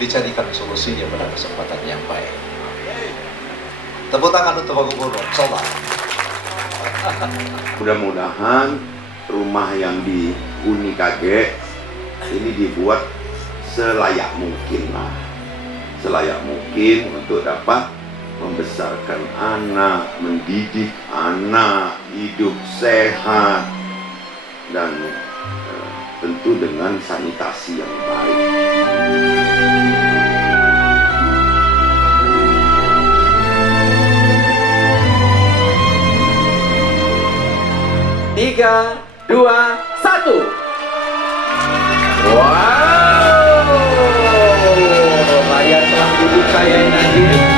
dicarikan solusinya pada kesempatan yang baik. Tepuk tangan untuk Pak Gubernur. Coba. Mudah-mudahan rumah yang di Unikage ini dibuat selayak mungkin lah, selayak mungkin untuk dapat membesarkan anak, mendidik anak, hidup sehat, dan tentu dengan sanitasi yang baik. Tiga, dua, satu. Wow, layar telah duduk saya ini.